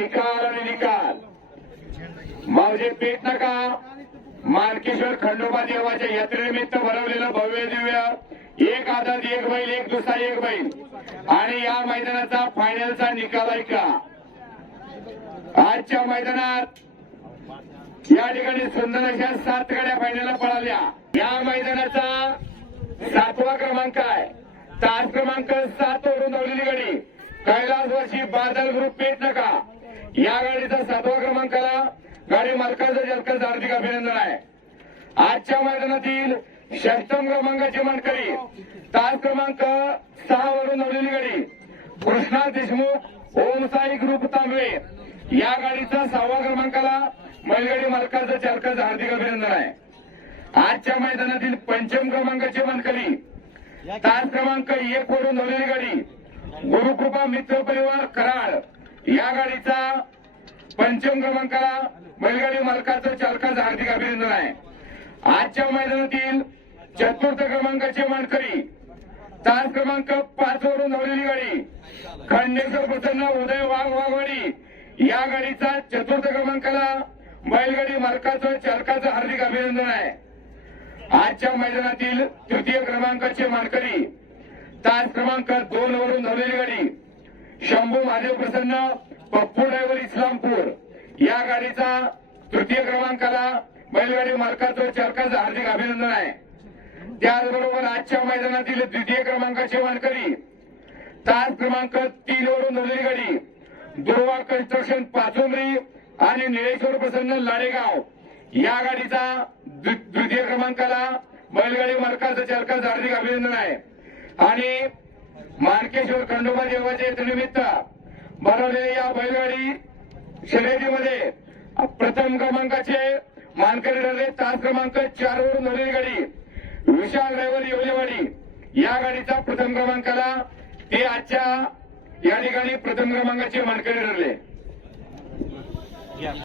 निकाल आणि निकाल. मावजे पेट नका. मालकेश्वर खंडोबा देवाच्या यात्रेनिमित्त भरवलेलं भव्य दिव्य. एक आदत एक बैल एक दुसरा एक बैल. आणि या मैदानाचा फायनलचा निकाल ऐका. आजच्या मैदानात या ठिकाणी सुंदर अशा सात गाड्या फायनलला पळाल्या. या मैदानाचा सातवा क्रमांक आहे. तास क्रमांक सात वरून धावलेली गाडी. कैलास वर्षी बादल ग्रुप पेट नका. या गाडीचा सातवा क्रमांकाला गाडी मालकाचं जलकच हार्दिक अभिनंदन आहे. आजच्या मैदानातील षष्टम क्रमांकाची मानकरी तास क्रमांक सहा वरून धावलेली गाडी कृष्णा देशमुख ओमसाई ग्रुप तांबे या गाडीचा सहावा क्रमांकाला बैलगाडी मालकाचं चालकाचं हार्दिक अभिनंदन आहे. आजच्या मैदानातील पंचम क्रमांकाची मानकरी तास क्रमांक एक वरून नवलेली गाडी गुरुकृपा मित्र परिवार कराड. या गाडीचा पंचम क्रमांकाला बैलगाडी मालकाचं चालकाचं हार्दिक अभिनंदन आहे. आजच्या मैदानातील चतुर्थ क्रमांकाची मानकरी तास क्रमांक पाच वरून धावलेली गाडी खंडेश्वर प्रसन्न उदय वाघ वाघवाडी या गाडीचा चतुर्थ क्रमांकाला बैलगाडी मालकाचं चालकाचं हार्दिक अभिनंदन आहे. आजच्या मैदानातील तृतीय क्रमांकाची मानकरी तास क्रमांक दोन वरून धावलेली गाडी शंभू महादेव प्रसन्न पप्पू ड्रायव्हर इस्लामपूर. या गाडीचा तृतीय क्रमांकाला बैलगाडी मालकाचं चालकाचं हार्दिक अभिनंदन आहे. त्याचबरोबर आजच्या मैदानातील द्वितीय क्रमांकाचे मानकरी तास क्रमांक तीन वरून धावलेली गाडी. दुर्वा कन्स्ट्रक्शन पाचुंबरी आणि निळेश्वर प्रसन्न लाडेगाव. या गाडीचा द्वि- द्वितीय क्रमांकाला बैलगाडी मालकाचं चालकाचं हार्दिक अभिनंदन आहे. आणि मार्केश्वर खंडोबा देवाच्या निमित्त भरवलेल्या या बैलगाडी शर्यतीमध्ये प्रथम क्रमांकाचे मानकरी ठरले. तास क्रमांक चार वरून झालेली गाडी. विशाल ड्रायव्हर येवलेवाडी. या गाडीचा प्रथम क्रमांकाला ते आजच्या या ठिकाणी प्रथम क्रमांकाचे मानकरी ठरले.